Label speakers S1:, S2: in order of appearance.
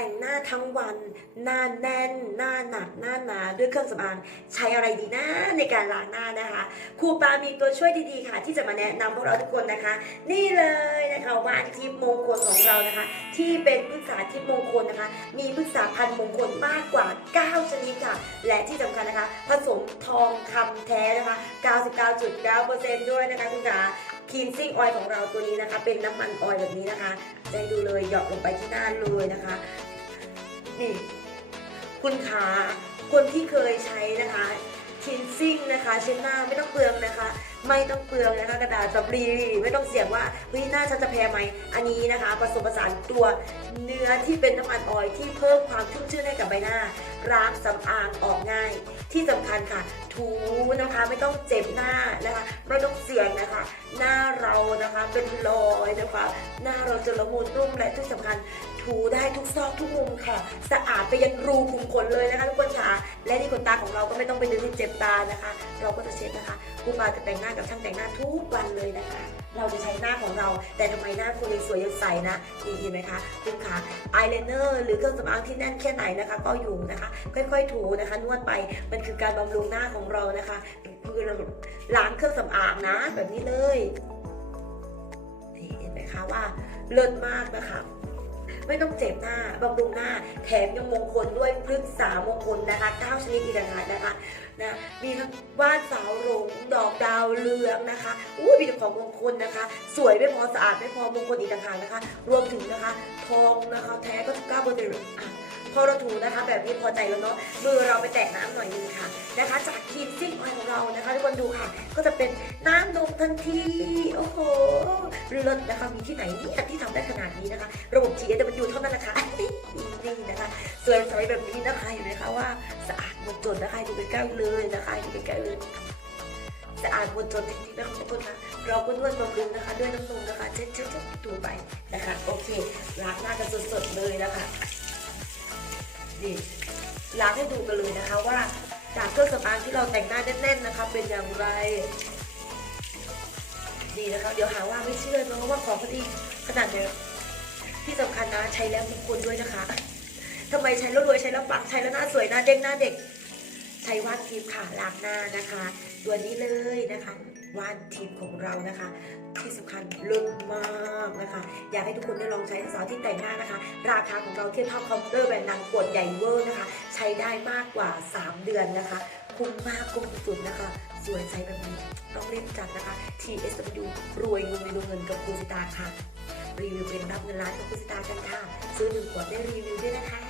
S1: แต่งหน้าทั้งวัน หน้าแน่น หน้าหนัก หน้าหนาด้วยเครื่องสำอาง ใช้อะไรดีนะในการล้างหน้านะคะ ครูปามีตัวช่วยดีๆค่ะ ที่จะมาแนะนำพวกเราทุกคนนะคะ นี่เลยนะคะวานทิพย์มงคลของเรานะคะ ที่เป็นพฤกษาทิพย์มงคลนะคะ มีพฤกษาพันธุ์มงคลมากกว่า 9 ชนิดค่ะ และที่สำคัญนะคะ ผสมทองคำแท้นะคะ 99.9%ด้วยนะคะคุณขาคีนซิ่งออยล์ของเราตัวนี้นะคะ เป็นน้ำมันออยล์แบบนี้นะคะ ได้ดูเลยหยอกลงไปที่หน้าเลยนะคะ นี่คุณขาคนที่เคยใช้นะคะทินซิ่งนะคะ เช็ดหน้าไม่ต้องเปลืองนะคะ ไม่ต้องเปลืองนะคะกระดาษสำลีไม่ต้องเสี่ยงว่าเฮ้ยหน้าฉันจะแพ้ไหมอันนี้นะคะผสมผสานตัวเนื้อที่เป็นน้ำมันออยล์ที่เพิ่มความชุ่มชื่นให้กับใบหน้าล้างสำอางออกง่าย ที่สำคัญค่ะ ถูนะคะไม่ต้องเจ็บหน้านะคะไม่ต้องเสี่ยงนะคะ หน้าเรานะคะเป็นรอยนะคะ หน้าเราจะละมุนนุ่มและที่สำคัญถูได้ทุกซอกทุกมุมค่ะ สะอาดไปยันรูขุมขนเลยนะคะทุกคนค่ะและที่ขนตาของเราก็ไม่ต้องไปดึงให้เจ็บตานะคะ เราก็จะเช็ดนะคะครูปาจะแต่งหน้ากับช่างแต่งหน้าทุกวันเลยนะคะ เราจะใช้หน้าของเรา แต่ทำไมหน้าคุณยังสวยยังใสนะนี่เห็นไหมคะคุณคะอายไลเนอร์หรือเครื่องสำอางที่แน่นแค่ไหนนะคะ ก็อยู่นะคะ ค่อยๆถูนะคะ นวดไปมันคือการบำรุงหน้าของเรานะคะคือเราล้างเครื่องสำอางนะ แบบนี้เลยเห็นไหมคะว่าเลิศมากนะคะ ไม่ต้องเจ็บหน้าบำรุงหน้าแถมยังมงคลด้วยพฤกษามงคลนะคะ9ชนิดอีกต่างหากนะคะนะมีทั้งว่านสาวหลงดอกดาวเรืองนะคะอู้มีแต่ของมงคลนะคะ สวยไม่พอสะอาดไม่พอมงคลอีกต่างหากนะคะ รวมถึงนะคะ ทองนะคะ แท้ก็9เปอร์เซ็นต์ พอเราถูนะคะ แบบนี้พอใจแล้วเนาะมือเราไปแตะน้ำหน่อยนึงค่ะนะคะ จากคีนซิ่งออยของเรานะคะทุกคนดูค่ะ ก็จะเป็นน้ำนมทันทีโอ้โหเลิศนะคะมีที่ไหนเนี่ยที่ทำได้ขนาดนี้นะคะ ระบบ GSW เท่านั้นนะคะนี่นะคะสวยใสแบบนี้นะคะเห็นไหมคะว่าสะอาดหมดจดนะคะดูใกล้ๆเลยนะคะดูใกล้ๆเลยสะอาดหมดจดจริงๆนะคะทุกคนนะเราก็นวดบำรุงนะคะ ด้วยน้ำนมนะคะเช็ดเช็ดเช็ดถูไปนะคะ โอเคล้างหน้ากันสดๆเลยนะคะ นี่ล้างให้ดูกันเลยนะคะว่าจากเครื่องสำอางที่เราแต่งหน้าแน่นๆนะคะเป็นอย่างไรดีนะคะเดี๋ยวหาว่าไม่เชื่อเนาะว่าของพอดีขนาดเนี้ยที่สำคัญนะใช้แล้วมีคนด้วยนะคะทำไมใช้แล้วรวยใช้แล้วปังใช้แล้วหน้าสวยหน้าเด้งหน้าเด็ก ใช้วานทิพย์ค่ะล้างหน้านะคะ ตัวนี้เลยนะคะวานทิพย์ของเรานะคะ ที่สำคัญเลิศมากนะคะ อยากให้ทุกคนได้ลองใช้สาวที่แต่งหน้านะคะ ราคาของเราเทียบเท่าคอมพิวเตอร์แบรนด์ดังกดใหญ่เวอร์นะคะ ใช้ได้มากกว่า 3 เดือนนะคะ คุ้มมากคุ้มสุดนะคะสวยใช้แบบนี้ต้องเล่นจัดนะคะ TSW รวยเงินในดวงเงินกับคูสิตาค่ะรีวิวเป็นรับเงินล้านกับคูสิตากันค่ะ ซื้อหนึ่งขวดได้รีวิวด้วยนะคะ